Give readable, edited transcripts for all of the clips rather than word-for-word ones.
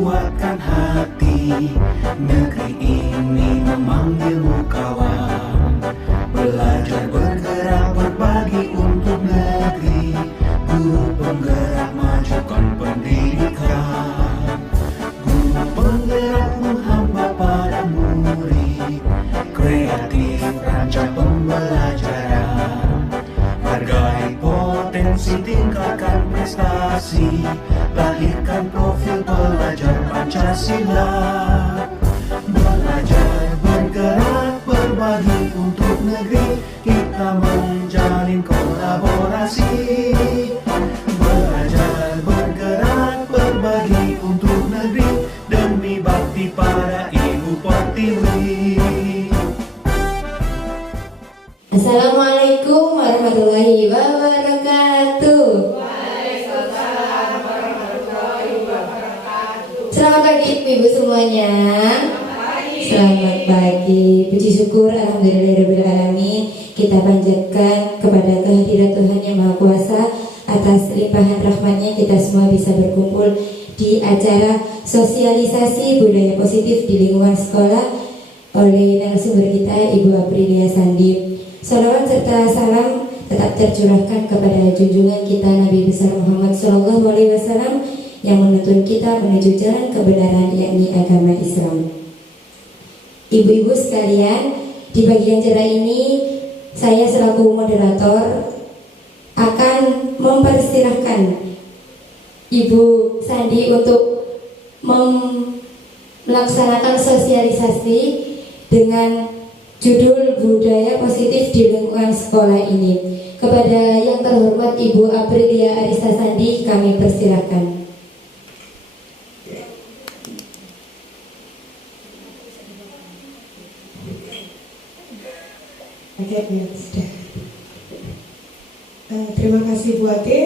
kuatkan hati. Negeri ini memanggilmu kawan. Belajar bergerak berbagi untuk negeri. Guru penggerak majukan pendidikan. Guru penggerak menghamba pada murid. Kreatif rancang pembelajaran. Hargai potensi, tingkatkan prestasi. Lahirkan profil pelajar Pancasila. Belajar bergerak berbagi untuk negeri. Kita menjalin kolaborasi. Belajar bergerak berbagi untuk negeri. Demi bakti pada Ibu Pertiwi. Assalamualaikum warahmatullahi wabarakatuh. Waalaikumsalam warahmatullahi wabarakatuh. Selamat pagi ibu semuanya. Selamat pagi. Puji syukur alhamdulillahirobbilalamin. Kita panjatkan kepada kehadirat Tuhan Yang Maha Kuasa atas limpahan rahmatnya kita semua bisa berkumpul di acara sosialisasi budaya positif di lingkungan sekolah oleh narasumber kita Ibu Aprilia Sandi. Salawat serta salam tetap tercurahkan kepada junjungan kita Nabi besar Muhammad SAW yang menuntun kita menuju jalan kebenaran, yakni agama Islam. Ibu-ibu sekalian, di bagian acara ini saya selaku moderator akan mempersilahkan Ibu Sandi untuk melaksanakan sosialisasi dengan judul budaya positif di lingkungan sekolah ini. Kepada yang terhormat Ibu Aprilia Arista Sandi kami persilahkan. Sudah. Terima kasih Bu Ade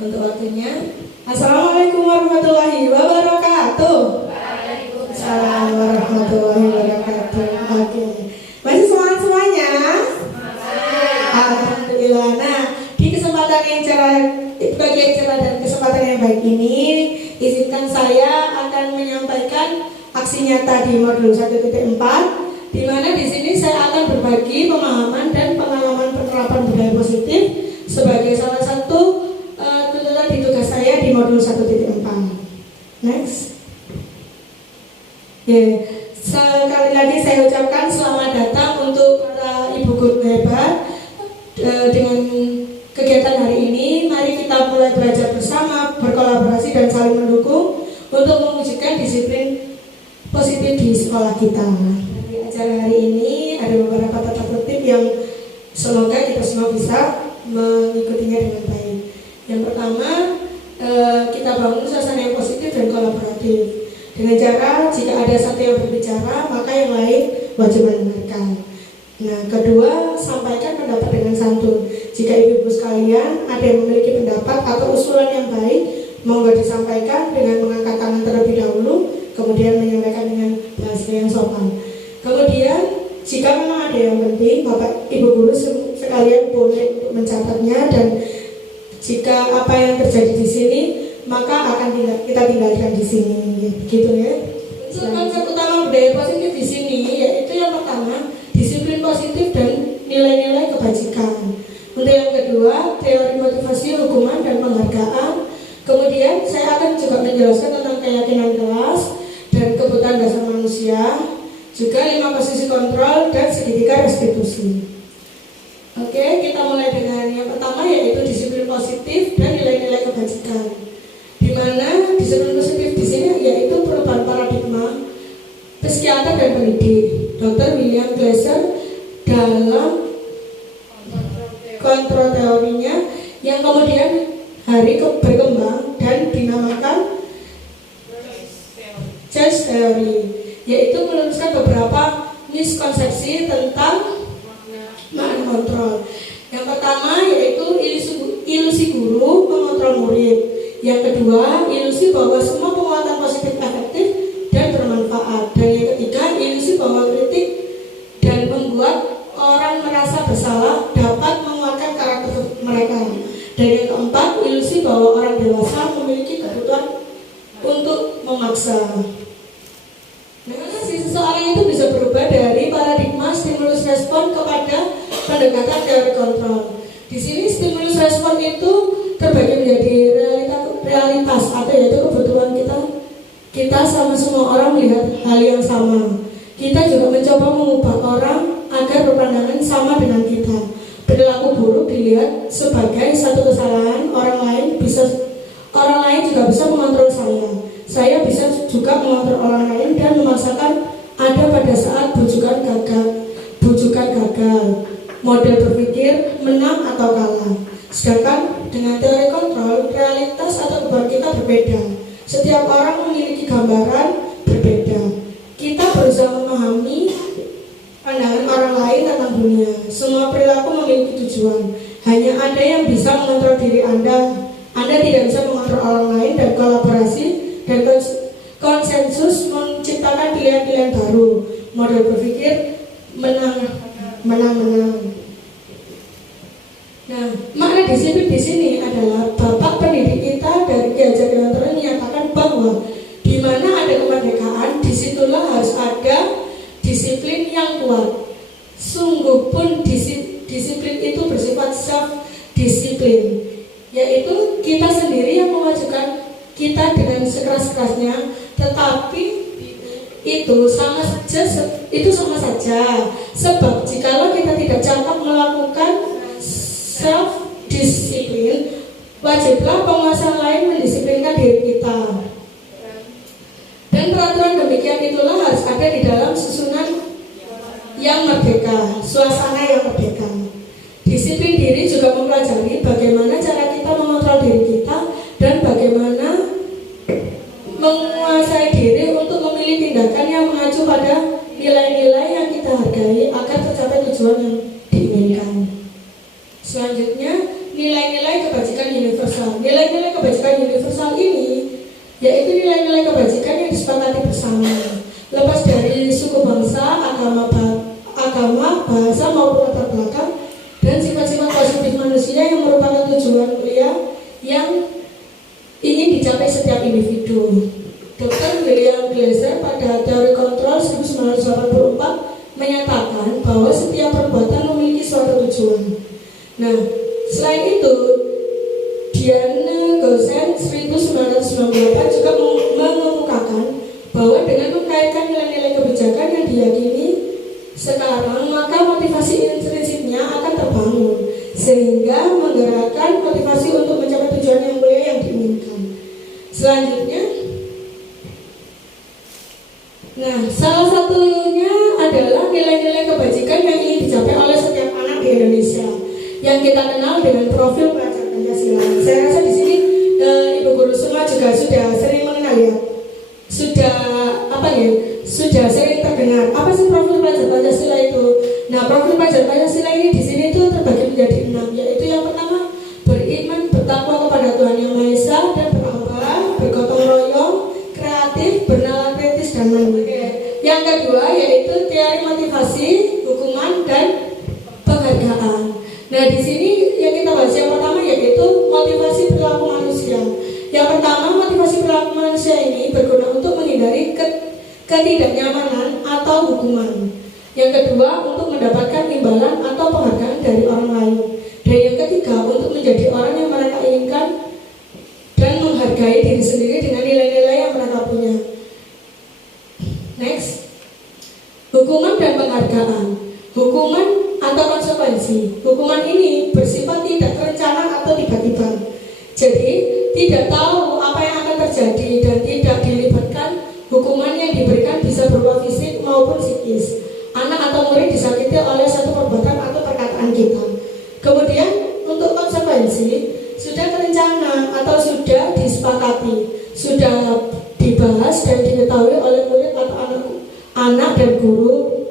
untuk waktunya. Assalamualaikum warahmatullahi wabarakatuh. Waalaikumsalam warahmatullahi wabarakatuh. Oke. Masih semangat semuanya? Alhamdulillah. Nah, di kesempatan yang bagi acara dan kesempatan yang baik ini, izinkan saya akan menyampaikan aksi nyata di modul 1.4, di mana di sini saya akan berbagi pemahaman dan pengalaman penerapan budaya positif sebagai salah satu tuntutan di tugas saya di modul 1.4. Next. Sekali lagi saya ucapkan selamat datang untuk para ibu guru hebat. Dengan kegiatan hari ini, mari kita mulai belajar bersama, berkolaborasi dan saling mendukung untuk mewujudkan disiplin positif di sekolah kita. Di acara hari ini ada beberapa tata tertib yang semoga kita semua bisa mengikutinya dengan baik. Yang pertama, kita bangun suasana yang positif dan kolaboratif. Dengan cara jika ada satu yang berbicara, maka yang lain wajib mendengarkan. Nah, kedua, sampaikan pendapat dengan santun. Jika ibu-ibu sekalian ada yang memiliki pendapat atau usulan yang baik, monggo disampaikan dengan mengangkat tangan terlebih dahulu, kemudian menyampaikan dengan bahasa yang sopan. Kemudian, jika memang ada yang penting, Bapak Ibu guru sekalian boleh untuk mencatatnya, dan jika apa yang terjadi di sini, maka akan kita tinggalkan di sini, gitu ya. Untuk konsep utama budaya positif di sini yaitu yang pertama, disiplin positif dan nilai-nilai kebajikan. Untuk yang kedua, teori motivasi, hukuman dan penghargaan. Kemudian saya akan juga menjelaskan tentang keyakinan kelas dan kebutuhan dasar manusia, juga 5 posisi kontrol dan segitiga restitusi. Oke, kita mulai dengan yang pertama yaitu disiplin positif dan nilai-nilai kebajikan. Di mana disiplin positif di sini yaitu perubahan paradigma psikiater dan pendidik Dr. William Glasser dalam kontrol teorinya yang kemudian hari berkembang dan dinamakan choice theory, yaitu meluruskan beberapa miskonsepsi tentang makna kontrol. Yang pertama yaitu ilusi guru mengontrol murid. Yang kedua, ilusi bahwa semua penguatan positif efektif dan bermanfaat. Dan yang ketiga, ilusi bahwa kritik dan membuat orang merasa bersalah dapat menguatkan karakter mereka. Dan yang keempat, ilusi bahwa orang dewasa memiliki kebutuhan untuk memaksa. Nah, si seseorang itu bisa berubah dari paradigma stimulus respon kepada pendekatan teori kontrol. Di sini stimulus respon itu terbagi menjadi realitas atau yaitu kebutuhan kita sama semua orang melihat hal yang sama. Kita juga mencoba mengubah orang agar berpandangan sama dengan kita. Perilaku buruk dilihat sebagai satu kesalahan orang lain juga bisa mengontrol saya. Saya bisa juga mengontrol orang lain dan memaksakan ada pada saat bujukan gagal. Model berpikir menang atau kalah. Sedangkan dengan teori kontrol, realitas atau beban kita berbeda. Setiap orang memiliki gambaran berbeda. Kita berusaha memahami pandangan orang lain tentang dunia. Semua perilaku memiliki tujuan. Hanya ada yang bisa mengontrol diri Anda. Anda tidak bisa mengontrol orang lain, dan kolaborasi dan konsensus menciptakan pilihan-pilihan baru. Model berpikir menang. Nah, makna disiplin di sini adalah bapak pendidik kita dari Ki Hajar Dewantara menyatakan bahwa di mana ada kemerdekaan, disitulah harus ada disiplin yang kuat. Sungguh pun disiplin itu bersifat self-disiplin, yaitu kita sendiri yang mewajibkan kita dengan sekeras-kerasnya, tetapi itu sama saja. Sebab jikalau kita tidak cakap melakukan self-disiplin, wajiblah penguasa lain mendisiplinkan diri kita. Dan peraturan demikian itulah harus ada di dalam susunan yang merdeka, suasana yang merdeka. Disiplin diri juga mempelajari bagaimana cara kita mengontrol diri kita dan bagaimana menguasai diri untuk memilih tindakan yang mengacu pada nilai-nilai yang kita hargai agar tercapai tujuan yang diinginkan. Selanjutnya, nilai-nilai kebajikan universal. Nilai-nilai kebajikan universal ini yaitu nilai-nilai kebajikan yang disepakati bersama, lepas dari suku bangsa, agama, bahasa maupun latar belakang, dan sifat-sifat positif manusia yang merupakan tujuan mulia yang ingin dicapai setiap individu. Dr. William Glasser pada teori kontrol 1984 menyatakan bahwa setiap perbuatan memiliki suatu tujuan. Nah, selain itu, Diana Gosen 1998 juga mengemukakan bahwa dengan mengkaitkan nilai-nilai kebijakan yang diyakini sekarang, maka motivasi intrinsiknya akan terbangun, sehingga menggerakkan motivasi untuk mencapai tujuan yang mulia yang diinginkan. Selanjutnya, salah satunya adalah nilai-nilai kebajikan yang ingin dicapai oleh setiap anak di Indonesia, yang kita kenal dengan profil pelajar Pancasila. Saya rasa di sini ibu guru semua juga sudah sering mengenal ya, sudah sering terdengar. Apa sih profil pelajar Pancasila itu? Nah, profil pelajar Pancasila ini di sini itu terbagi menjadi 6, yaitu yang pertama beriman, bertakwa kepada Tuhan Yang Maha Esa dan beramal, bergotong royong, kreatif, bernalar kritis dan mandiri. Yang kedua yaitu teori motivasi, hukuman dan penghargaan. Nah, di sini yang kita bahas yang pertama yaitu motivasi perilaku manusia. Yang pertama, motivasi perilaku manusia ini berguna untuk menghindari ketidaknyamanan atau hukuman. Yang kedua, untuk mendapatkan imbalan atau penghargaan dari orang lain. Dan yang ketiga, untuk menjadi orang yang mereka inginkan dan menghargai diri sendiri dengan nilai-nilai yang mereka punya. Next, hukuman dan penghargaan. Hukuman atau konsekuensi. Hukuman ini bersifat tidak terencana atau tiba-tiba. Jadi tidak tahu apa yang akan terjadi dan tidak dilibatkan. Hukuman yang diberikan bisa berupa fisik maupun psikis. Anak atau murid disakiti oleh satu perbuatan atau perkataan kita. Kemudian untuk konsekuensi sudah terencana atau sudah disepakati, sudah dibahas dan diketahui oleh murid atau anak dan guru.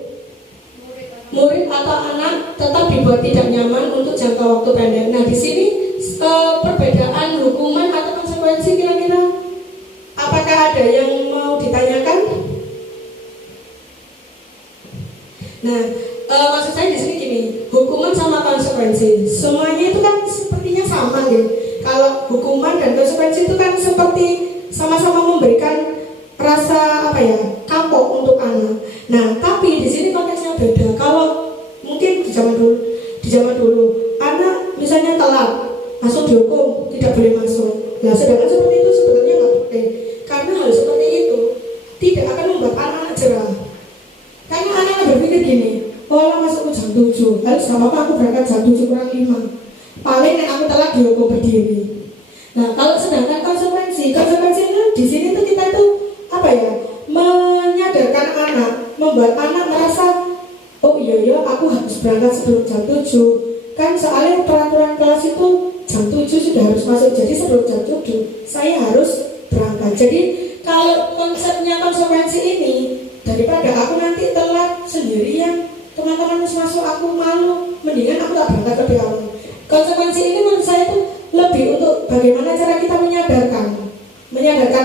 Murid atau anak tetap dibuat tidak nyaman untuk jangka waktu pendek. Nah, di sini perbedaan hukuman atau konsekuensi kira-kira apakah ada yang mau ditanyakan? Nah, maksud saya di sini gini, hukuman sama konsekuensi, semuanya itu kan sepertinya sama gitu. Kalau hukuman dan konsekuensi itu kan seperti sama-sama memberikan kapok untuk anak. Nah, tapi di sini konteksnya beda. Kalau mungkin di zaman dulu anak misalnya telat langsung dihukum, tidak boleh masuk. Nah, sedangkan seperti itu sebetulnya nggak boleh, karena hal seperti itu tidak akan membuat anak-anak jerah. Karena anak-anak berpikir gini, oh masuk jam 7, lalu sama apa aku berangkat jam 7 kurang 5, paling aku telat dihukum berdiri. Nah, kalau sedangkan konsekuensi itu di sini tuh kita tuh menyadarkan anak, membuat anak merasa, oh iya aku harus berangkat sebelum jam 7. Kan soalnya peraturan kelas itu jam 7 sudah harus masuk, jadi sebelum jam 7 saya harus berangkat. Jadi kalau konsepnya konsekuensi ini, daripada aku nanti telat sendirian, teman-teman harus masuk, aku malu, mendingan aku tak berangkat lebih awal. Konsekuensi ini menurut saya itu lebih untuk bagaimana cara kita menyadarkan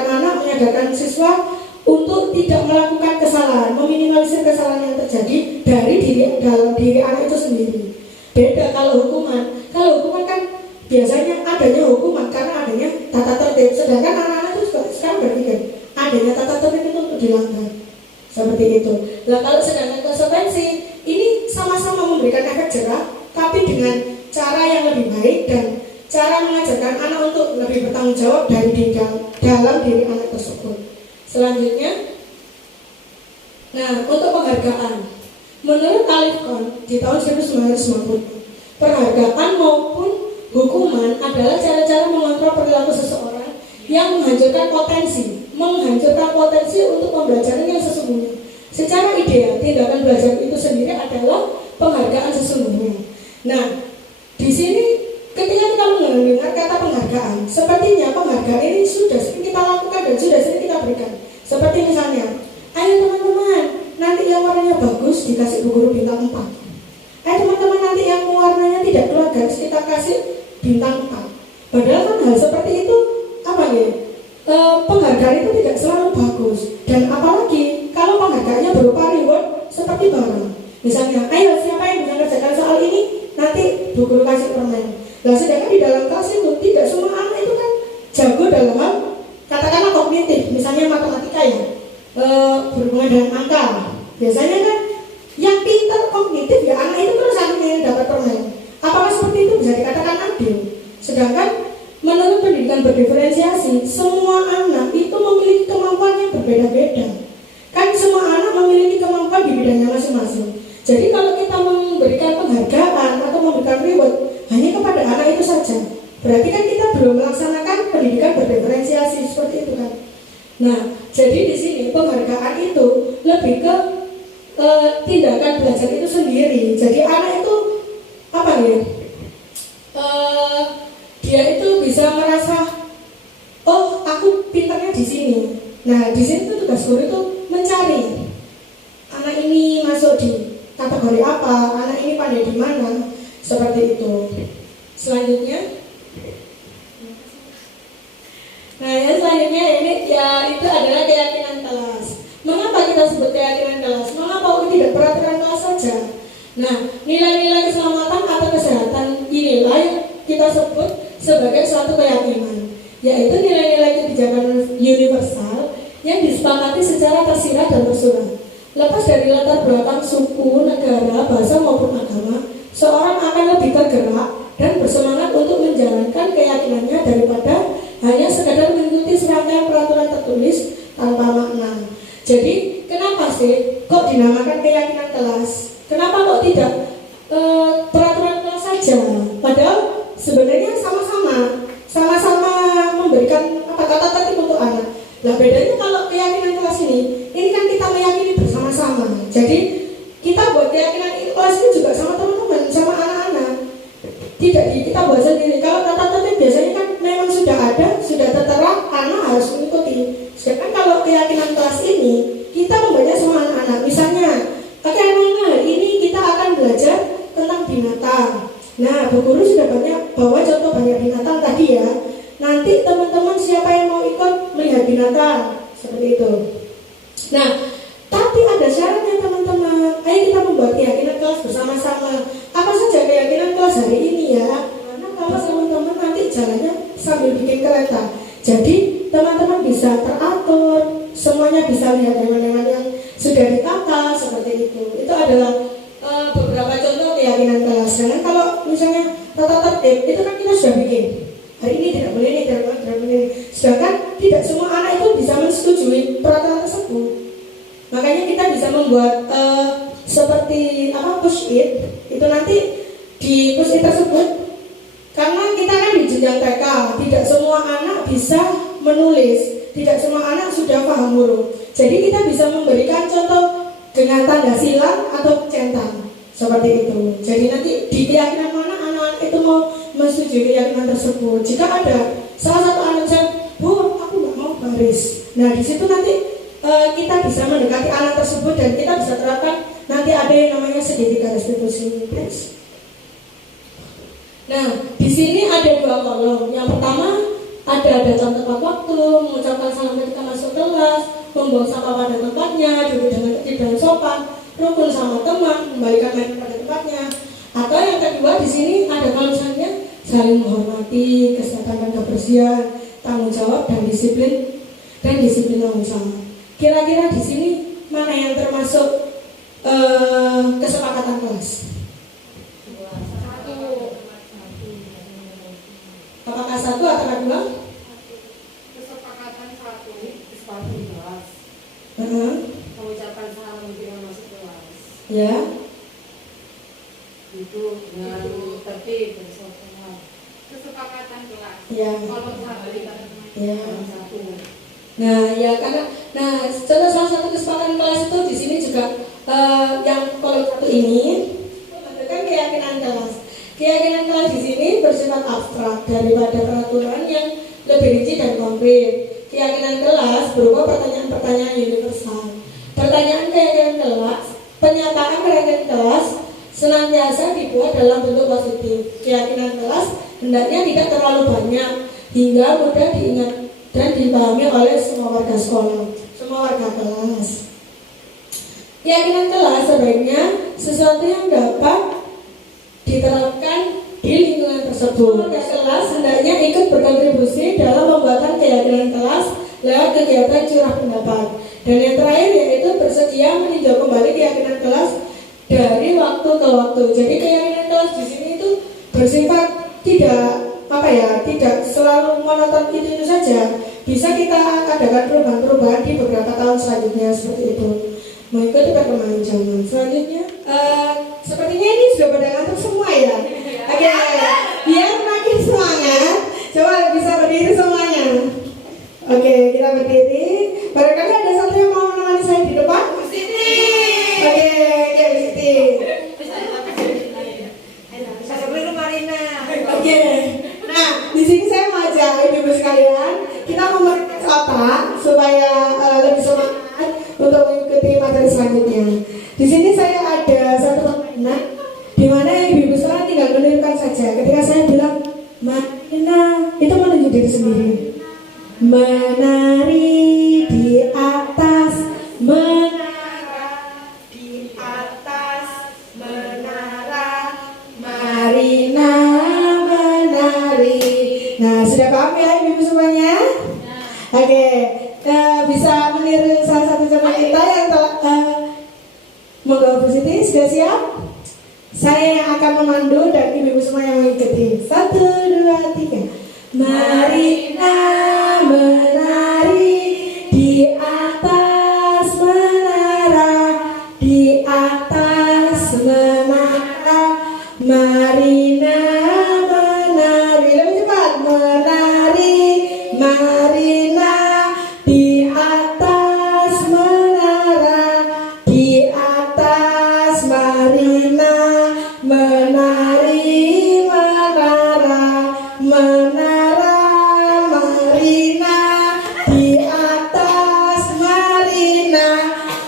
anak, menyadarkan siswa untuk tidak melakukan kesalahan, meminimalisir kesalahan yang terjadi dari dalam diri anak itu sendiri. Beda kalau hukuman kan biasanya adanya hukuman karena adanya tata tertib, sedangkan anak-anak itu juga sekarang berpikir adanya tata tertib itu untuk dilanggar, seperti itu. Nah, kalau sedangkan konsekuensi ini sama-sama memberikan efek jerah, tapi dengan cara yang lebih baik dan cara mengajarkan anak untuk lebih bertanggung jawab dari dalam diri anak tersebut. Selanjutnya, nah untuk penghargaan, menurut Alifkon di tahun 1990, penghargaan maupun hukuman adalah cara-cara mengontrol perilaku seseorang yang menghancurkan potensi untuk pembelajaran yang sesungguhnya. Secara ideal, tindakan belajar itu sendiri adalah penghargaan sesungguhnya. Nah, di sini ketika kita mendengar kata penghargaan, sepertinya penghargaan ini sudah sering kita lakukan dan sudah sering kita berikan. Seperti misalnya, ayo teman-teman, nanti yang warnanya bagus dikasih Bu Guru bintang 4. Ayo teman-teman, nanti yang warnanya tidak keluar garis kita kasih bintang 4. Padahal kan hal seperti itu penghargaan itu tidak selalu bagus. Dan apalagi kalau penghargaannya berupa reward seperti barang. Misalnya, ayo siapa yang bisa mengerjakan soal ini, nanti Bu Guru kasih permen. Nah, sedangkan di dalam kelas itu tidak semua anak itu kan jago dalam hal katakanlah kognitif, misalnya matematika berhubungan dengan angka. Biasanya kan yang pintar kognitif anak itu terus akhirnya dapat permen. Apakah seperti itu bisa dikatakan adil? Sedangkan menurut pendidikan berdiferensiasi, semua anak itu memiliki kemampuan yang berbeda-beda. Kan semua anak memiliki kemampuan di bidangnya masing-masing. Jadi kalau kita memberikan penghargaan atau memberikan reward hanya kepada anak itu saja, berarti kan kita belum melaksanakan pendidikan berdiferensiasi seperti itu kan. Nah, jadi di sini penghargaan itu lebih ke tindakan belajar itu sendiri. Jadi anak itu dia itu bisa merasa, oh aku pintarnya di sini. Nah, di sini tuh tugas guru itu mencari anak ini masuk di kategori apa, anak ini pandai di mana, seperti itu. Selanjutnya, nah yang selanjutnya ini itu adalah keyakinan kelas. Mengapa kita sebut keyakinan kelas? Mengapa tidak peraturan kelas saja? Nah, nilai-nilai keselamatan atau kesehatan inilah yang kita sebut sebagai suatu keyakinan, yaitu nilai-nilai kebijakan universal yang disepakati secara tersirat dan tersurat. Lepas dari latar belakang suku, negara, bahasa maupun agama, seorang akan lebih tergerak dan bersemangat untuk menjalankan keyakinannya daripada hanya sekadar mengikuti serangkaian peraturan tertulis tanpa makna. Jadi, kenapa sih kok dinamakan keyakinan kelas? Kenapa kok tidak peraturan kelas saja? Padahal sebenarnya sama-sama memberikan tata tertib untuk anak. Nah, bedanya kalau keyakinan kelas ini kan kita meyakini bersama-sama. Jadi kita buat keyakinan kelas ini juga sama teman-teman, sama anak-anak. Tidak kita buat sendiri. Kalau tata tertib biasanya kan memang sudah ada, sudah tertera, anak harus mengikuti. Sedangkan kalau keyakinan kelas ini kita membaca sama anak-anak. Misalnya, oke anak-anak, hari ini kita akan belajar tentang binatang. Nah, Bu Guru sudah bawa contoh banyak binatang tadi ya. Nanti teman-teman siapa yang mau ikut melihat binatang seperti itu. Nah, tapi ada syaratnya teman-teman. Ayo kita membuat keyakinan kelas bersama-sama. Apa saja keyakinan kelas hari ini ya? Karena kalau teman-teman nanti jalannya sambil bikin kereta. Jadi teman-teman bisa teratur, semuanya bisa lihat hewan-hewan yang sudah ditata seperti itu. Itu adalah beberapa contoh keyakinan kelas. Sedangkan kalau misalnya tata tertib itu kan kita sudah bikin. Hari ini tidak boleh ini, tidak boleh ini. Sedangkan tidak semua anak itu bisa menyetujui peraturan tersebut. Makanya kita bisa membuat seperti push it itu nanti di push it tersebut, karena kita kan di jenjang TK, tidak semua anak bisa menulis, tidak semua anak sudah paham huruf. Jadi kita bisa memberikan contoh dengan tanda silang atau centang seperti itu. Jadi nanti di keyakinan mana anak-anak itu mau menyetujui keyakinan tersebut. Jika ada salah satu anak yang Bu, aku nggak mau baris. Nah di situ nanti kita bisa mendekati anak tersebut dan kita bisa terapkan nanti ada yang namanya segitiga restitusi. Nah di sini ada 2 kolom. Yang pertama ada jam tepat waktu, mengucapkan salam ketika masuk kelas, membuang sampah pada tempatnya, duduk dengan tertib dan sopan, rukun sama teman, kembalikan mainan pada tempatnya. Atau yang kedua di sini ada misalnya saling menghormati, kesehatan dan kebersihan, tanggung jawab dan disiplin bersama. Kira-kira di sini mana yang termasuk kesepakatan kelas? Apakah 1 atau 2? Kesepakatan 1, kesepakatan kelas. Mengucapkan salam ketika masuk kelas. Ya. Itu dengan tertib dan sopan. Kesepakatan kelas. Ya. Kalau 1 Ya. 1. Nah, ya karena contoh salah satu kesepakatan kelas itu di sini juga yang kolom 1 ini menentukan keyakinan kelas. Keyakinan kelas di sini bersifat abstrak daripada peraturan yang lebih rinci dan konkret. Keyakinan kelas berupa pertanyaan-pertanyaan universal. Pertanyaan keyakinan kelas, pernyataan keyakinan kelas senantiasa dibuat dalam bentuk positif. Keyakinan kelas hendaknya tidak terlalu banyak hingga mudah diingat dan dipahami oleh semua warga sekolah, semua warga kelas. Keyakinan kelas sebaiknya sesuatu yang dapat diterapkan di lingkungan tersebut. Warga kelas hendaknya ikut berkontribusi dalam pembuatan keyakinan kelas lewat kegiatan curah pendapat. Dan yang terakhir yaitu bersedia meninjau kembali keyakinan kelas dari waktu ke waktu. Jadi keyakinan kelas di sini itu bersifat tidak selalu monoton itu saja. Bisa kita adakan perubahan-perubahan di beberapa tahun selanjutnya seperti itu, mengikuti perkembangan zaman. Selanjutnya, sepertinya ini sudah pada ngantuk semua ya. Oke, biar makin semangat, coba bisa berdiri semuanya. Oke, kita berdiri. Barangkali ada satu yang mau menemani saya di depan. Siti. Oke, Siti. Oke. Nah, di sini saya mau ajak ibu-ibu sekalian, kita memberikan otak supaya lebih semangat untuk mengikuti materi selanjutnya. Di sini saya ada satu permainan di mana ibu-ibu sekalian tinggal menirukan saja. Ketika saya bilang Marina, itu menunjuk diri sendiri. Menari di atas menara, di atas menara, Marina menari. Nah, sudah paham ya ibu semuanya? Oke, bisa meniru salah satu contoh kita yang telah monggo Bu Siti, sudah siap? Saya yang akan memandu dan ibu semua yang mengikuti. 1, 2, 3. Marina menari di atas menara, di atas menara, Marina menari. Lebih cepat. Menari, Marina di atas menara, di atas Marina menari, menara, menara, Marina di atas Marina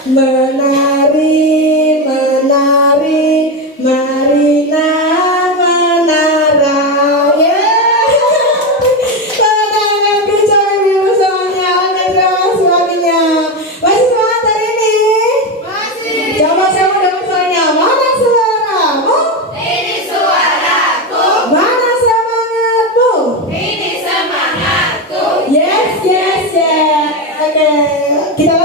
menari, menari, Marina menara. Tangan kencang ibu semuanya. Oke, terima kasih waktunya. Masih semangat hari ini? Masih. Coba saya mau dengar suaranya. Mana suaramu? Ini suaraku. Mana semangatmu? Ini semangatku. Yes, yes, yes. Oke, kita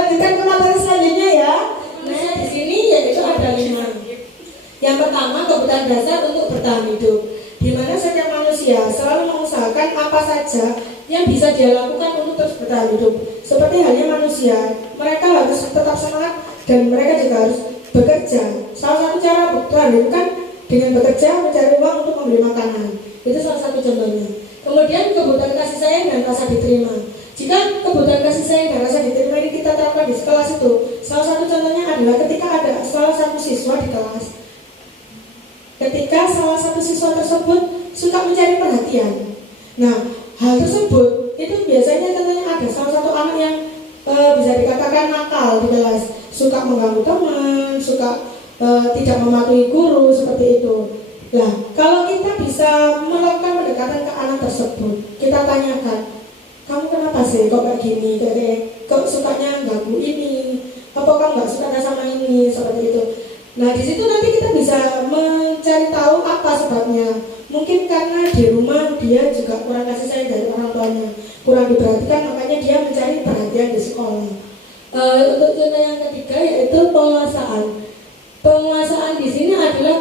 pertama, kebutuhan dasar untuk bertahan hidup, di mana setiap manusia selalu mengusahakan apa saja yang bisa dia lakukan untuk terus bertahan hidup. Seperti halnya manusia, mereka harus tetap semangat dan mereka juga harus bekerja. Salah satu cara bertahan hidup kan dengan bekerja, mencari uang untuk membeli makanan. Itu salah satu contohnya. Kemudian kebutuhan kasih sayang dan rasa diterima. Jika kebutuhan kasih sayang dan rasa diterima ini kita terapkan di kelas itu, salah satu contohnya adalah ketika ada salah satu siswa di kelas. Ketika salah satu siswa tersebut suka mencari perhatian. Nah, hal tersebut itu biasanya contohnya ada salah satu anak yang bisa dikatakan nakal di kelas, suka mengganggu teman, suka tidak mematuhi guru seperti itu. Nah, kalau kita bisa melakukan pendekatan ke anak tersebut, kita tanyakan, kamu kenapa sih kok kayak gini, kok sukanya ganggu ini, apa kamu nggak suka sama ini, seperti itu. Nah, di situ nanti kita bisa mencari tahu apa sebabnya. Mungkin karena di rumah dia juga kurang kasih sayang dari orang tuanya, kurang diperhatikan, makanya dia mencari perhatian di sekolah. Untuk contoh yang ketiga yaitu penguasaan. Penguasaan di sini adalah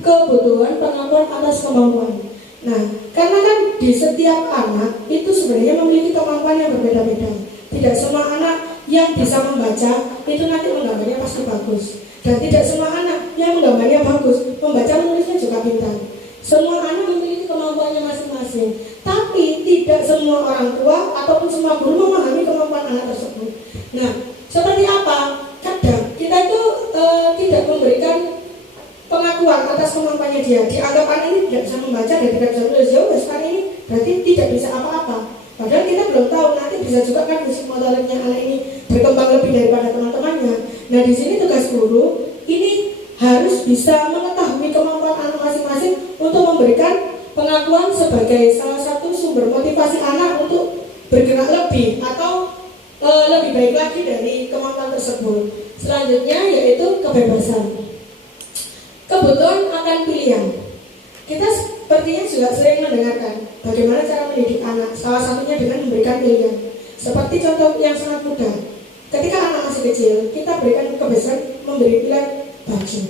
kebutuhan pengakuan atas kemampuan. Nah, karena kan di setiap anak itu sebenarnya memiliki kemampuan yang berbeda-beda. Tidak semua anak yang bisa membaca itu nanti menggambarnya pasti bagus. Dan tidak semua anak yang menggambarnya bagus, membaca menulisnya juga pintar. Semua anak memiliki kemampuannya masing-masing. Tapi tidak semua orang tua ataupun semua guru memahami kemampuan anak tersebut. Nah, seperti apa? Kadang kita itu tidak memberikan pengakuan atas kemampuannya dia. Dianggap anak ini tidak bisa membaca dan tidak bisa menulis, ya sekarang ini berarti tidak bisa apa-apa. Padahal kita belum tahu, nanti bisa juga kan fisik motoriknya anak ini berkembang lebih daripada teman-temannya. Nah, di sini tugas guru ini harus bisa mengetahui kemampuan anak masing-masing untuk memberikan pengakuan sebagai salah satu sumber motivasi anak untuk bergerak lebih atau lebih baik lagi dari kemampuan tersebut. Selanjutnya yaitu kebebasan. Kebutuhan akan pilihan. Kita sepertinya juga sering mendengarkan bagaimana cara mendidik anak. Salah satunya dengan memberikan pilihan. Seperti contoh yang sangat mudah. Ketika anak masih kecil, kita berikan kebebasan memberi pilihan baju.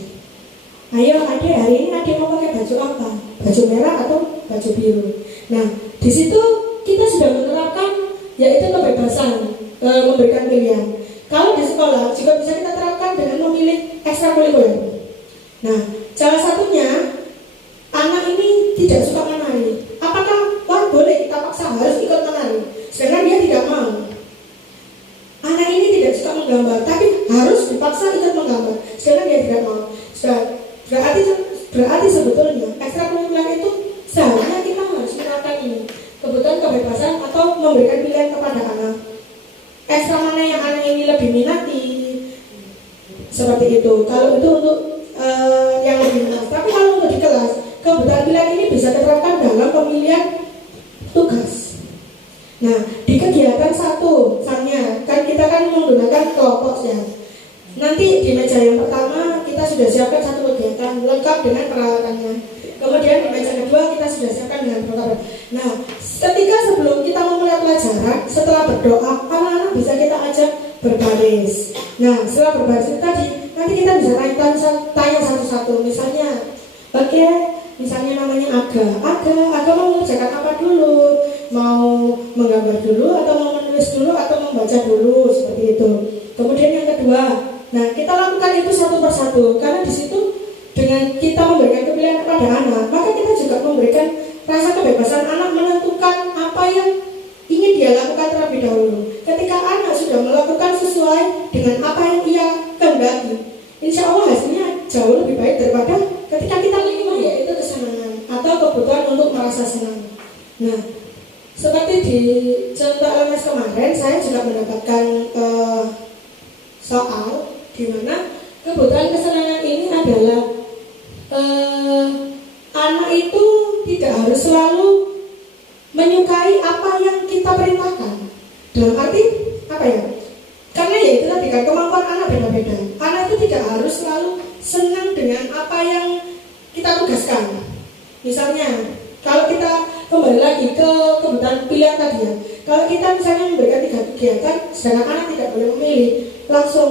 Ayo adik, hari ini adik mau pakai baju apa? Baju merah atau baju biru? Nah, di situ kita sudah menerapkan yaitu kebebasan memberikan pilihan. Kalau di sekolah juga bisa kita terapkan dengan memilih ekstrakurikuler. Nah, salah satunya anak ini tidak suka menari. Apakah boleh kita paksa harus ikut menari? Sedangkan dia tidak mau. Anak ini tidak suka menggambar, tapi harus dipaksa ikut menggambar. Sedangkan dia tidak mau. Berarti sebetulnya ekstrakurikuler itu seharusnya kita harus menerapkan ini. Kebutuhan kebebasan atau memberikan pilihan kepada anak. Ekstra mana yang anak ini lebih minati, seperti itu. Kalau itu untuk yang lebih minat. Tapi kalau untuk di kelas, kebutuhan pilihan ini bisa diterapkan dalam pemilihan tugas. Nah, di kegiatan satu, misalnya kan kita kan menggunakan kelompok ya. Nanti di meja yang pertama kita sudah siapkan satu kegiatan lengkap dengan peralatannya. Kemudian di meja kedua kita sudah siapkan dengan peralatan. Nah, ketika sebelum kita memulai pelajaran, setelah berdoa, anak-anak bisa kita ajak berbaris. Nah, setelah berbaris tadi, nanti kita bisa tanya satu-satu. Misalnya, misalnya namanya Aga mau mengerjakan apa dulu? Mau menggambar dulu, atau mau menulis dulu, atau membaca dulu, seperti itu. Kemudian yang kedua, nah kita lakukan itu satu persatu, karena di situ dengan kita memberikan pilihan kepada anak, maka kita juga memberikan rasa kebebasan anak menentukan apa yang ingin dia lakukan terlebih dahulu. Ketika anak sudah melakukan sesuai dengan apa yang ia kehendaki, insya Allah hasilnya jauh lebih baik daripada ketika kita ingin yaitu kesenangan atau kebutuhan untuk merasa senang. Nah, seperti di contoh LMS kemarin, saya juga mendapatkan soal di mana kebutuhan kesenangan ini adalah anak itu tidak harus selalu menyukai apa yang kita perintahkan. Dalam arti apa ya? Karena ya itu tadi kan kemampuan anak beda-beda. Anak itu tidak harus selalu senang dengan apa yang kita tugaskan. Misalnya, kalau kita kembali lagi ke kebutuhan pilihan tadi ya. Kalau kita misalnya memberikan 3 kegiatan, sedangkan anak tidak boleh memilih, langsung,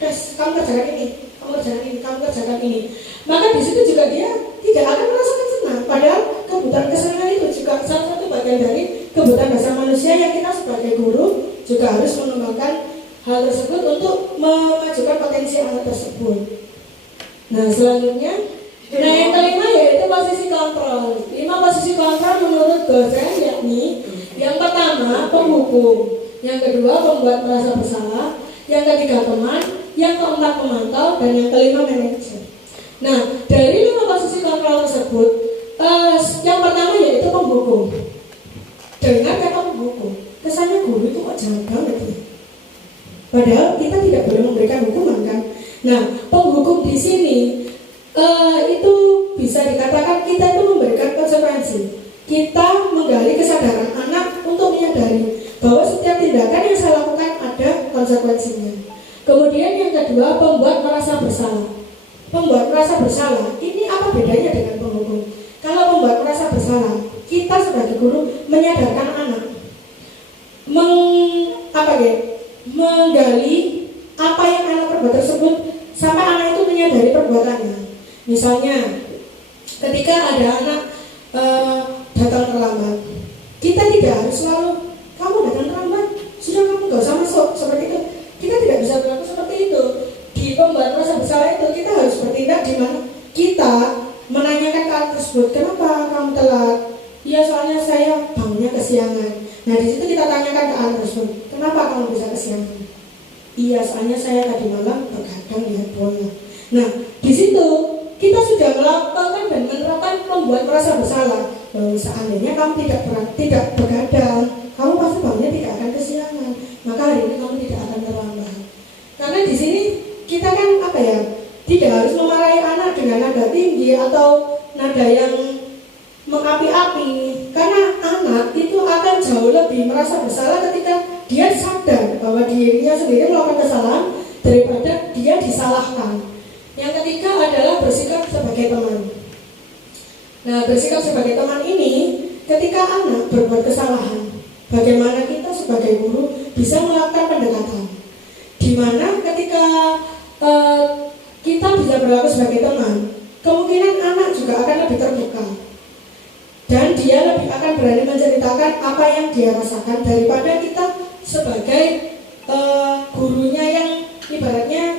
kamu kerjakan ini, kamu kerjakan ini, kamu kerjakan ini. Maka di situ juga dia tidak akan merasakan senang. Padahal kebutuhan kesenangan itu juga salah satu bagian dari kebutuhan dasar manusia yang kita sebagai guru juga harus mengembangkan hal tersebut untuk memajukan potensi anak tersebut. Nah selanjutnya, nah yang kelima yaitu posisi kontrol. 5 posisi kontrol menurut dosen yakni yang pertama penghukum, yang kedua pembuat merasa bersalah, yang ketiga teman, yang keempat pemantau, dan yang kelima manajer. Nah dari 5 posisi kontrol tersebut, yang pertama yaitu penghukum. Dengar kata penghukum, kesannya guru itu kok jahat banget ya. Padahal kita tidak boleh memberikan hukuman kan. Nah penghukum di sini itu bisa dikatakan kita itu memberikan konsekuensi. Kita menggali kesadaran anak untuk menyadari bahwa setiap tindakan yang saya lakukan ada konsekuensinya. Kemudian yang kedua, pembuat merasa bersalah. Pembuat merasa bersalah, ini apa bedanya dengan penghukum? Kalau pembuat merasa bersalah, kita sebagai guru menyadarkan anak, menggali apa yang anak perbuat tersebut sampai anak itu menyadari perbuatannya. Misalnya, ketika ada anak datang terlambat, kita tidak harus selalu kamu datang terlambat, sudah kamu gak usah masuk seperti itu. Kita tidak bisa berlaku seperti itu. Di pembuat merasa bersalah itu kita harus bertindak di mana kita menanyakan ke anak tersebut, kenapa kamu telat? Iya soalnya saya bangunnya kesiangan. Nah di situ kita tanyakan ke anak tersebut, kenapa kamu bisa kesiangan? Iya soalnya saya tadi malam begadang lihat bola. Nah di situ kita sudah melakukan dan menerapkan pembuat merasa bersalah. Seandainya kamu tidak begadang, kamu pasti bangunnya tidak akan kesiangan. Maka hari ini kamu tidak akan terlambat. Karena di sini kita kan tidak harus memarahi anak dengan nada tinggi atau nada yang mengapi-api. Karena anak itu akan jauh lebih merasa bersalah ketika dia sadar bahwa dirinya sendiri melakukan kesalahan daripada dia disalahkan. Yang ketiga adalah bersikap sebagai teman. Nah, bersikap sebagai teman ini ketika anak berbuat kesalahan, bagaimana kita sebagai guru bisa melakukan pendekatan, di mana ketika kita bisa berlaku sebagai teman, kemungkinan anak juga akan lebih terbuka dan dia lebih akan berani menceritakan apa yang dia rasakan daripada kita sebagai gurunya yang ibaratnya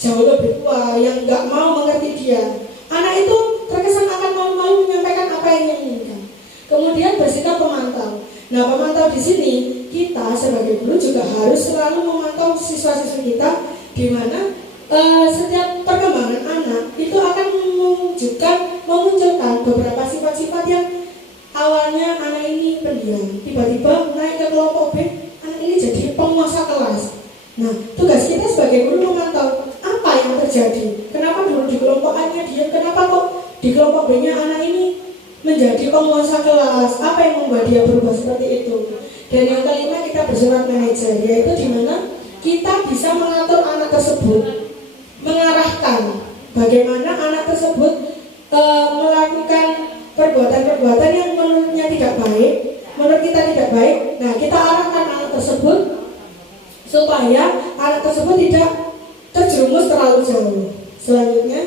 jauh lebih tua, yang nggak mau mengerti dia. Anak itu terkesan akan malu-malu menyampaikan apa yang dia inginkan. Kemudian bersikap pemantau. Nah, pemantau di sini kita sebagai guru juga harus selalu memantau siswa-siswi kita, di mana setiap perkembangan anak itu akan memunculkan beberapa sifat-sifat yang awalnya anak ini pendiam, tiba-tiba naik ke kelompok B, anak ini jadi penguasa kelas. Nah, tugas kita sebagai guru memantau apa yang terjadi. Kenapa dulu di kelompok A-nya dia, kenapa kok di kelompok B-nya anak ini menjadi penguasa kelas? Apa yang membuat dia berubah seperti itu? Dan yang kelima, kita bersifat manajer, yaitu di mana kita bisa mengatur anak tersebut, mengarahkan bagaimana anak tersebut melakukan perbuatan-perbuatan yang menurutnya tidak baik, menurut kita tidak baik. Nah, kita arahkan anak tersebut supaya anak tersebut tidak terjerumus terlalu jauh. Selanjutnya,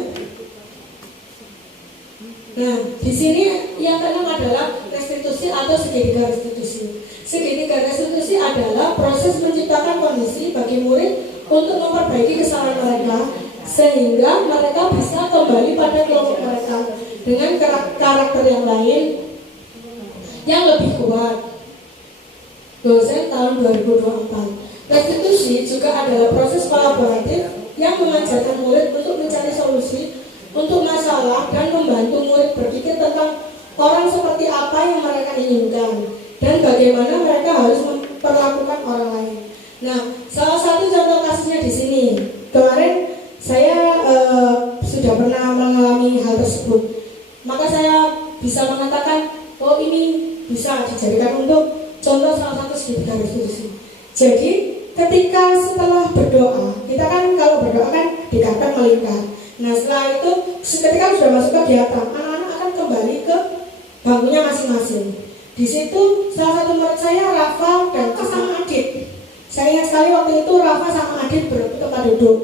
nah di sini yang keenam adalah restitusi atau segitiga restitusi. Segitiga restitusi adalah proses menciptakan kondisi bagi murid untuk memperbaiki kesalahan mereka sehingga mereka bisa kembali pada kelompok mereka dengan karakter yang lain yang lebih kuat. Dosen tahun 2024. Restitusi juga adalah proses kolaboratif yang mengajarkan murid untuk mencari solusi untuk masalah dan membantu murid berpikir tentang orang seperti apa yang mereka inginkan dan bagaimana mereka harus memperlakukan orang lain. Nah, salah satu contoh kasusnya di sini. Kemarin saya sudah pernah mengalami hal tersebut. Maka saya bisa mengatakan, oh ini bisa dijadikan untuk contoh salah satu segitiga restitusi. Jadi ketika setelah berdoa, kita kan kalau berdoa kan dikatakan melingkar. Nah setelah itu ketika sudah masuk kegiatan, anak-anak akan kembali ke bangkunya masing-masing. Di situ salah satu murid saya, Rafa dan sama Adit. Saya ingat sekali waktu itu Rafa sama Adit berebut tempat duduk.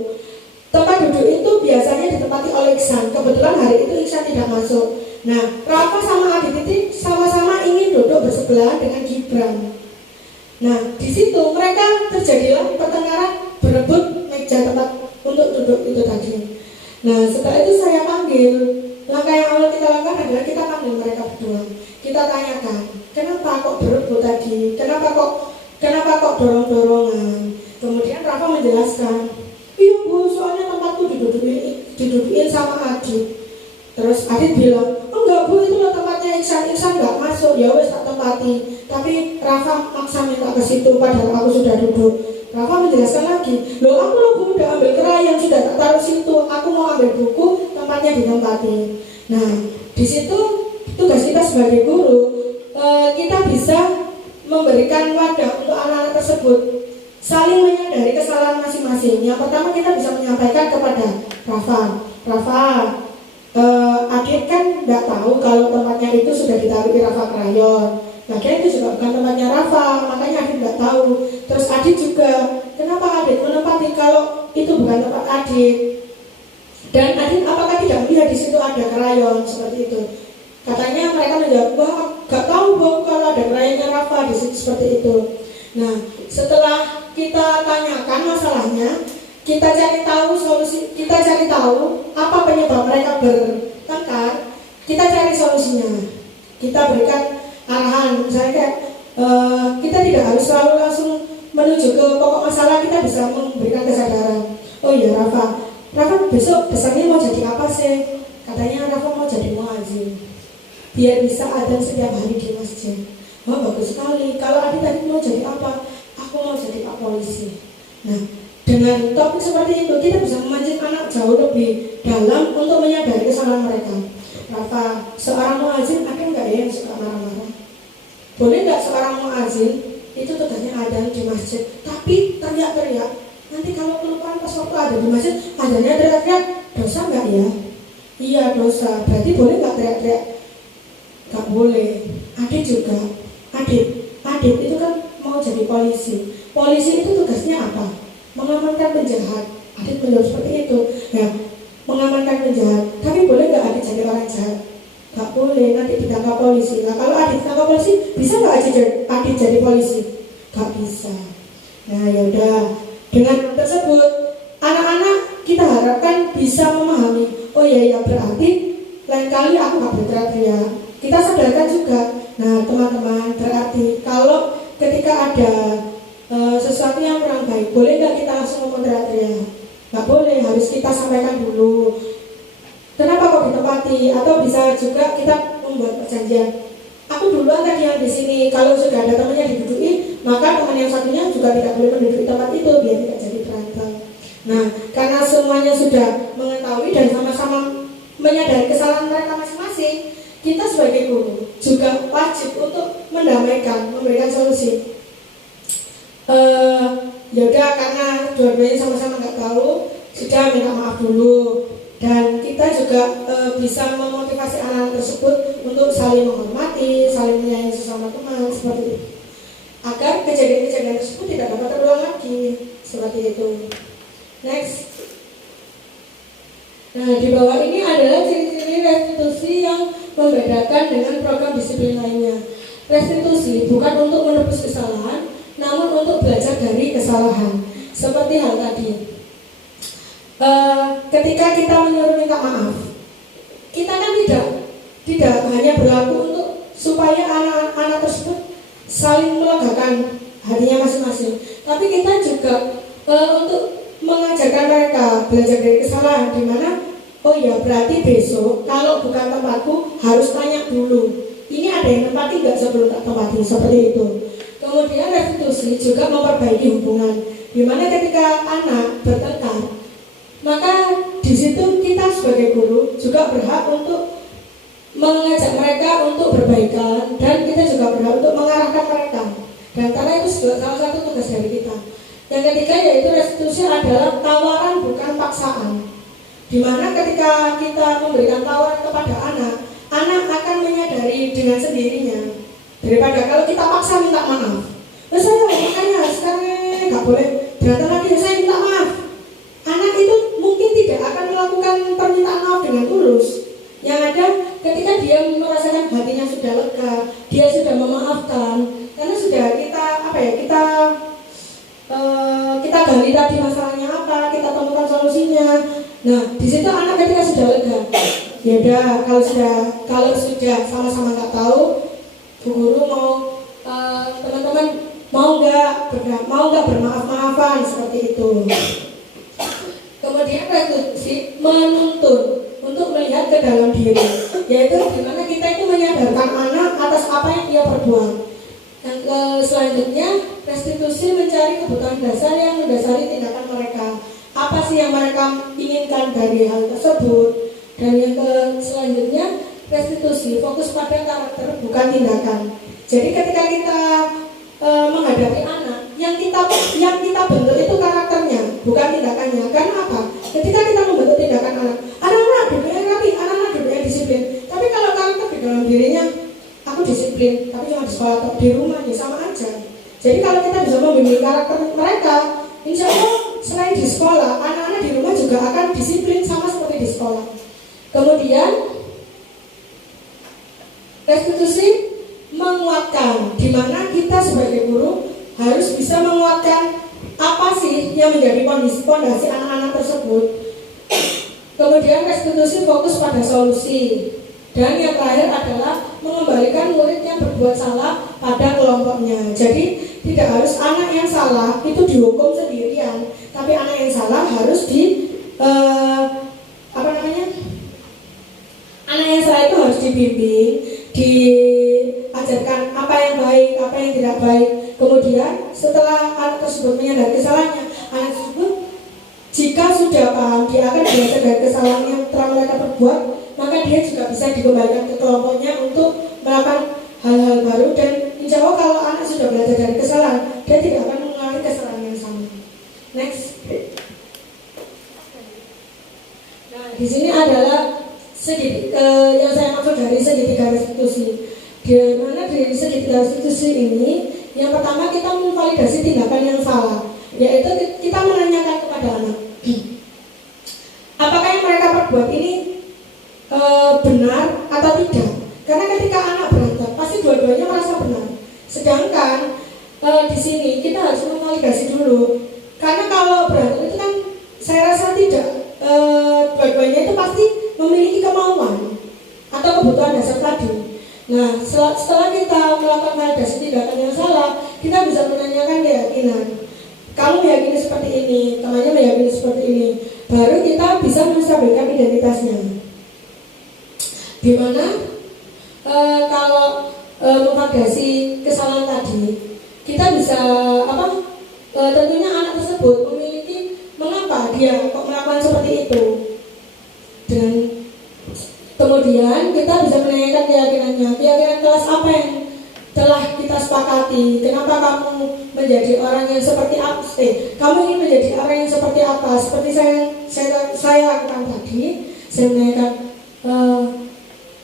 tempat duduk itu biasanya ditempati oleh Iksan. Kebetulan hari itu Iksan tidak masuk. Nah, Rafa sama Adit itu sama-sama ingin duduk bersebelahan dengan Gibran. Nah, di situ mereka terjadilah pertengkaran berebut meja tempat untuk duduk itu tadi. Nah, setelah itu saya panggil. Langkah yang awal kita lakukan adalah kita panggil mereka berdua. Kita tanyakan, kenapa kok berebut tadi? Kenapa kok dorong-dorongan? Kemudian Rafa menjelaskan, iya Bu, soalnya tempatku didudukin sama Adit. Terus Adit bilang, enggak Bu, itu loh tempatnya Iksan enggak masuk. Ya wes tak tempati. Tapi Rafa maksa minta ke situ padahal aku sudah duduk. Rafa menjelaskan lagi, loh aku loh Bu udah ambil krayon sudah tak taruh situ. Aku mau ambil buku, tempatnya ditempati. Nah, di situ tugas kita sebagai guru, kita bisa memberikan wadah untuk anak-anak tersebut saling menyadari kesalahan masing-masing. Yang pertama kita bisa menyampaikan kepada Rafa, Adit kan nggak tahu kalau tempatnya itu sudah ditaruh di Rafa krayon. Lagian itu juga bukan tempatnya Rafa, makanya Adit nggak tahu. Terus Adit juga, kenapa Adit menempati kalau itu bukan tempat Adit? Dan Adit apakah tidak melihat di situ ada krayon seperti itu? Katanya mereka menjawab, wah nggak tahu Bu kalau ada krayonnya Rafa di situ seperti itu. Nah, setelah kita tanyakan masalahnya, kita cari tahu solusi, kita cari tahu apa penyebab mereka bertengkar, kita cari solusinya, kita berikan arahan, misalnya kayak kita tidak harus selalu langsung menuju ke pokok masalah, kita bisa memberikan kesadaran. Oh iya Rafa besok besarnya mau jadi apa sih? Katanya Rafa mau jadi muadzin, biar bisa adzan setiap hari di masjid. Oh bagus sekali. Kalau Adit tadi mau jadi apa? Aku mau jadi Pak Polisi. Nah, dengan topik seperti itu kita bisa memancing anak jauh lebih dalam untuk menyadari kesalahan mereka. Rafa, seorang muadzin ada nggak ya yang suka marah-marah? Boleh nggak seorang muadzin itu tugasnya adzan di masjid, tapi teriak-teriak. Nanti kalau kelupaan pas waktu ada di masjid, adzannya teriak-teriak, dosa nggak ya? Iya dosa. Berarti boleh nggak teriak-teriak? Nggak boleh. Adit juga. Adit itu kan mau jadi polisi. Polisi itu tugasnya apa? Mengamankan penjahat. Adit menjawab seperti itu. Nah, mengamankan penjahat. Tapi boleh nggak Adit jadi orang jahat? Nggak boleh. Nanti ditangkap polisi. Nah, kalau Adit ditangkap polisi, bisa nggak Adit jadi polisi? Nggak bisa. Nah, yaudah. Dengan tersebut, anak-anak kita harapkan bisa memahami. Oh iya, berarti lain kali aku nggak berteriak-teriak. Kita sadarkan juga. Nah teman-teman, berarti kalau ketika ada sesuatu yang kurang baik, boleh nggak kita langsung ngomong teriak-teriak? Nggak boleh, harus kita sampaikan dulu. Kenapa kok ditempati? Atau bisa juga kita membuat perjanjian. Aku duluan tadi yang di sini. Kalau sudah ada temannya diduduki, maka teman yang satunya juga tidak boleh menduduki tempat itu biar tidak jadi berantem. Nah, karena semuanya sudah mengetahui dan sama-sama menyadari kesalahan mereka masing-masing, kita sebagai guru juga wajib untuk mendamaikan, memberikan solusi. Yaudah, karena dua-duanya sama-sama nggak tahu, sudah minta maaf dulu. Dan kita juga bisa memotivasi anak-anak tersebut untuk saling menghormati, saling menyayangi sesama teman seperti itu, agar kejadian-kejadian tersebut tidak dapat terulang lagi seperti itu. Next. Nah, di bawah ini adalah ciri-ciri restitusi yang membedakan dengan program disiplin lainnya. Restitusi bukan untuk menebus kesalahan, namun untuk belajar dari kesalahan. Seperti hal tadi, ketika kita menyuruh minta maaf, kita kan tidak hanya berlaku untuk supaya anak-anak tersebut saling melegakan hatinya masing-masing, tapi kita juga untuk mengajarkan mereka belajar dari kesalahan, di mana oh ya berarti besok kalau bukan tempatku harus tanya dulu, ini ada yang tempati nggak sebelum tak tempati, seperti itu. Kemudian restitusi juga memperbaiki hubungan, di mana ketika anak bertengkar, maka di situ kita sebagai guru juga berhak untuk mengajak mereka untuk berbaikan, dan kita juga berhak untuk mengarahkan mereka. Dan karena itu juga salah satu tugas dari kita. Yang ketiga yaitu restitusi adalah tawaran bukan paksaan, dimana ketika kita memberikan tawaran kepada anak akan menyadari dengan sendirinya, daripada kalau kita paksa minta maaf. Saya makanya sekarang nggak boleh berantem lagi, saya minta maaf. Anak itu mungkin Nah, di situ anak ketika sudah lega, ya udah kalau sudah sama-sama nggak tahu, Bu Guru mau teman-teman mau nggak bermaaf-maafan seperti itu. Kemudian restitusi menuntun untuk melihat ke dalam diri, yaitu dimana kita itu menyadarkan anak atas apa yang dia perbuat. Yang selanjutnya restitusi mencari kebutuhan dasar yang mendasari tindakan mereka. Apa sih yang mereka inginkan dari hal tersebut? Dan yang selanjutnya restitusi fokus pada karakter bukan tindakan. Jadi ketika kita menghadapi anak, yang kita bentuk itu karakternya, bukan tindakannya. Karena apa? Ketika kita membentuk tindakan anak-anak duduknya rapi, anak-anak duduknya disiplin. Tapi kalau karakter di dalam dirinya, aku disiplin, tapi cuma di sekolah atau di rumah ya sama aja. Jadi kalau kita bisa membimbing karakter mereka, insya Allah selain di sekolah, anak-anak di rumah juga akan disiplin sama seperti di sekolah. Kemudian restitusi menguatkan, di mana kita sebagai guru harus bisa menguatkan apa sih yang menjadi fondasi anak-anak tersebut. Kemudian restitusi fokus pada solusi. Dan yang terakhir adalah mengembalikan murid yang berbuat salah pada kelompoknya. Jadi tidak harus anak yang salah itu dihukum sendirian, tapi anak yang salah harus anak yang salah itu harus dibimbing, diajarkan apa yang baik, apa yang tidak baik. Kemudian setelah anak tersebut menyadari kesalahannya, anak tersebut jika sudah paham, dia akan belajar dari kesalahan yang telah mereka perbuat, maka dia juga bisa dikembalikan ke kelompoknya untuk melakukan hal-hal baru. Dan insya Allah kalau anak sudah belajar dari kesalahan, dia tidak akan mengulangi kesalahan yang sama. Next. Nah, di sini adalah yang saya maksud dari segitiga restitusi. Di mana di segitiga restitusi ini, yang pertama kita memvalidasi tindakan yang salah, yaitu kita menanyakan kepada anak, apakah yang mereka perbuat ini benar atau tidak? Karena ketika anak berantem, pasti dua-duanya merasa benar. Sedangkan di sini kita harus memvalidasi dulu, karena kalau berantem itu kan saya rasa tidak dua-duanya itu pasti memiliki kemauan atau kebutuhan dasar tadi. Nah, setelah kita melakukan validasi tindakan yang salah, kita bisa menanyakan keyakinan. Kamu meyakini seperti ini, temannya meyakini seperti ini. Baru kita bisa menstabilkan identitasnya. Dimana kalau memvalidasi kesalahan tadi, kita bisa tentunya anak tersebut memiliki mengapa dia kok melakukan seperti itu. Dan kemudian kita bisa menanyakan keyakinannya, keyakinan kelas apa yang telah kita sepakati. Kenapa kamu menjadi orang yang seperti apa? Kamu ingin menjadi orang yang seperti apa? Seperti saya lakukan tadi, saya menanyakan,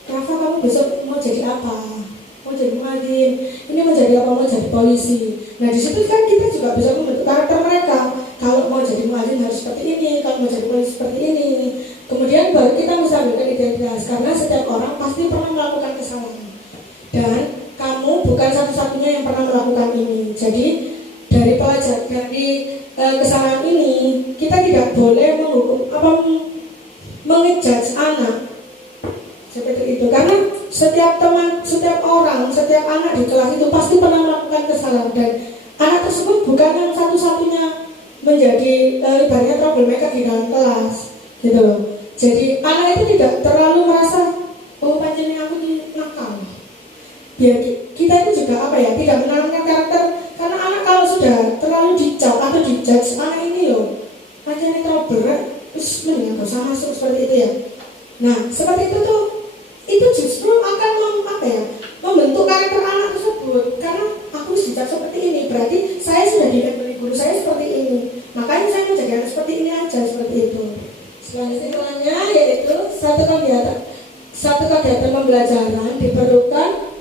Rafa, kamu besok mau jadi apa? Mau jadi muadzin? Ini mau jadi apa? Mau jadi polisi? Nah, di situ kan kita juga bisa membentuk karakter mereka. Kalau mau jadi muadzin harus seperti ini, kalau mau jadi polisi seperti ini. Kemudian baru kita bisa memberikan identitas, karena setiap orang pasti pernah melakukan kesalahan. Dan kamu bukan satu-satunya yang pernah melakukan ini. Jadi dari kesalahan ini kita tidak boleh mengejudge anak seperti itu, karena setiap teman, setiap orang, setiap anak di kelas itu pasti pernah melakukan kesalahan. Dan anak tersebut bukan yang satu-satunya menjadi ibaratnya troublemaker di dalam kelas, gitu loh. Jadi anak itu tidak terlalu merasa, oh pancen aku ini nakal. Biar kita itu juga tidak menanamkan karakter. Karena anak kalau sudah terlalu dicap atau dijudge, anak ini loh pancen trouble, terus mendingan gak usah masuk seperti itu ya. Nah seperti itu tuh, itu justru akan membentuk karakter anak tersebut. Karena aku dicap seperti ini, berarti saya sudah dilabeli guru saya seperti ini, makanya saya menjadi anak seperti ini aja, seperti itu. Selanjutnya yaitu satu kegiatan pembelajaran diperlukan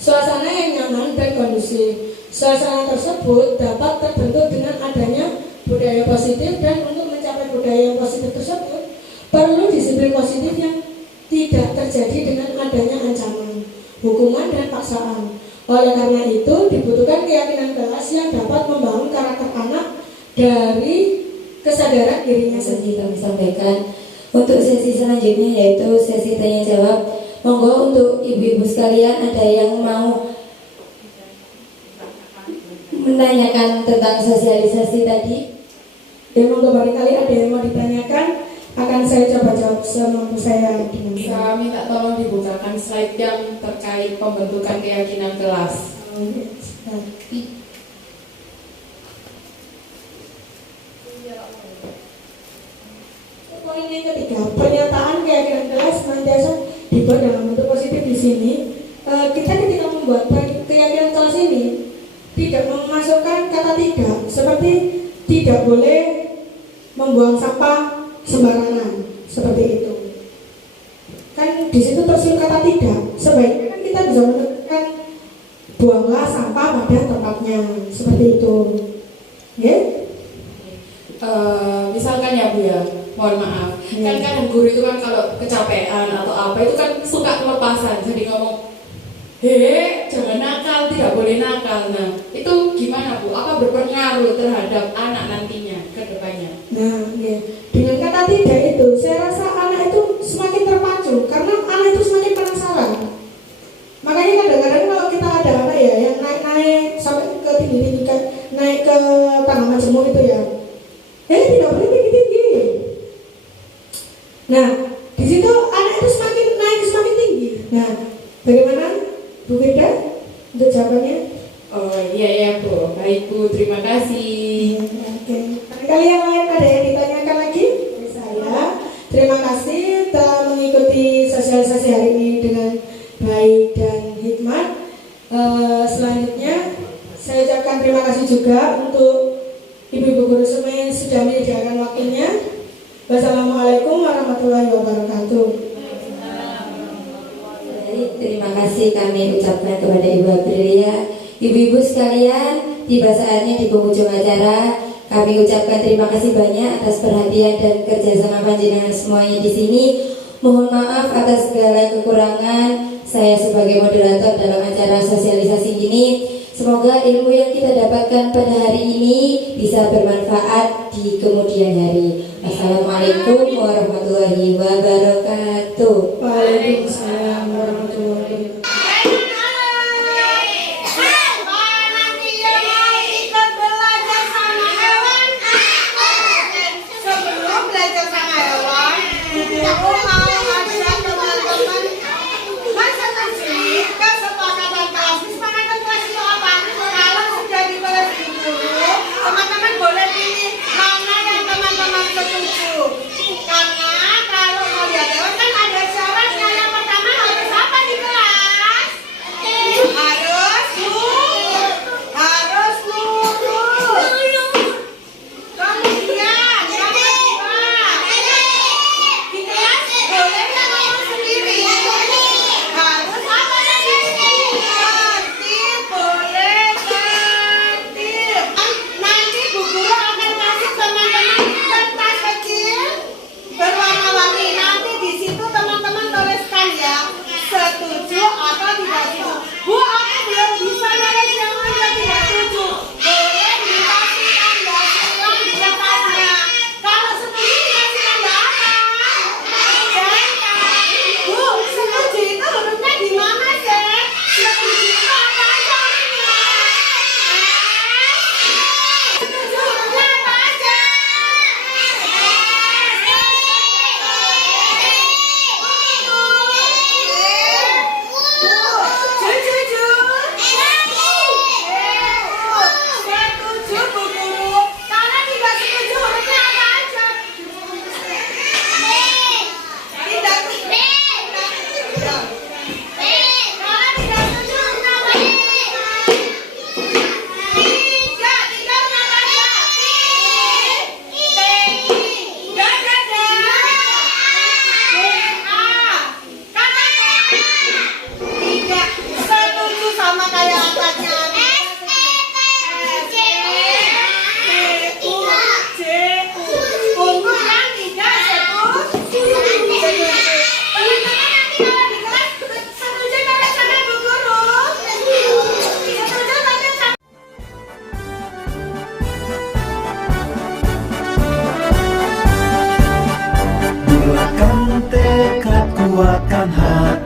suasana yang nyaman dan kondusif. Suasana tersebut dapat terbentuk dengan adanya budaya positif, dan untuk mencapai budaya yang positif tersebut perlu disiplin positif yang tidak terjadi dengan adanya ancaman, hukuman, dan paksaan. Oleh karena itu dibutuhkan keyakinan kelas yang dapat membangun karakter anak dari kesadaran dirinya sendiri. Kami sampaikan untuk sesi selanjutnya yaitu sesi tanya jawab. Monggo untuk ibu-ibu sekalian ada yang mau menanyakan tentang sosialisasi tadi? Ya monggo, barangkali ada yang mau ditanyakan, akan saya coba jawab semampu saya dengan Bisa minta tolong dibukakan slide yang terkait pembentukan keyakinan kelas. Poin yang ketiga, pernyataan keyakinan kelas senantiasa dibuat dalam bentuk positif di sini. Kita ketika membuat keyakinan kelas ini tidak memasukkan kata tidak, seperti tidak boleh membuang sampah sembarangan, seperti itu. Kan di situ tersirat kata tidak. Sebaiknya kan kita bisa menekan buanglah sampah pada tempatnya, seperti itu. Ya? Misalkan ya Bu ya, mohon maaf, kan guru itu kan kalau kecapean atau apa itu kan suka kelepasan, jadi ngomong, jangan nakal, tidak boleh nakal. Nah, itu gimana Bu? Apa berpengaruh terhadap anak nantinya ke depannya? Nah, ya. Dengan kata tidak itu, saya rasa anak itu semakin terpacu karena anak itu semakin penasaran. Makanya kadang-kadang kalau kita ada anak ya yang naik-naik sampai ke tinggi-tinggi, naik ke tangga majemuk itu ya, tidak boleh tinggi-tinggi. Nah, di situ anak itu semakin naik semakin tinggi. Nah, bagaimana Bu Firda untuk jawabannya? Oh iya Bu, baik Bu, terima kasih. Oke. Barangkali yang lain ada yang ditanyakan lagi? Saya terima kasih telah mengikuti sosialisasi hari ini dengan baik dan hikmat. Selanjutnya saya ucapkan terima kasih juga untuk Ibu-ibu guru semua yang sudah menyediakan waktunya. Wassalamualaikum warahmatullahi wabarakatuh. Terima kasih kami ucapkan kepada Ibu Aprilia. Ibu-ibu sekalian, tiba saatnya di penghujung acara. Kami ucapkan terima kasih banyak atas perhatian dan kerjasama panjenengan semuanya di sini. Mohon maaf atas segala kekurangan saya sebagai moderator dalam acara sosialisasi ini. Semoga ilmu yang kita dapatkan pada hari ini bisa bermanfaat di kemudian hari. Assalamualaikum warahmatullahi wabarakatuh. Waalaikumsalam warahmatullahi wabarakatuh. Teman-teman boleh pilih mana yang teman-teman setuju. Karena kalau mau lihat hewan kan ada syaratnya. Yang pertama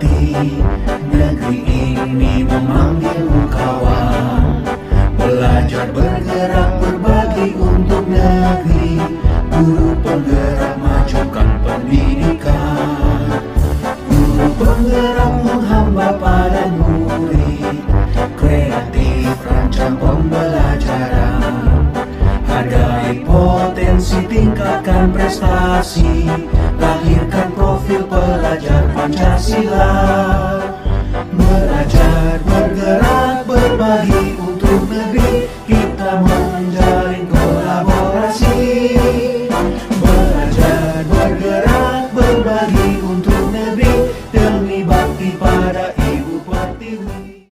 hati, negeri ini memanggilmu kawan. Belajar bergerak berbagi untuk negeri, guru penggerak majukan pendidikan. Guru penggerak menghamba pada murid, kreatif rancang pembelajaran. Hargai potensi, tingkatkan prestasi, lahirkan profil pelajar Pancasila.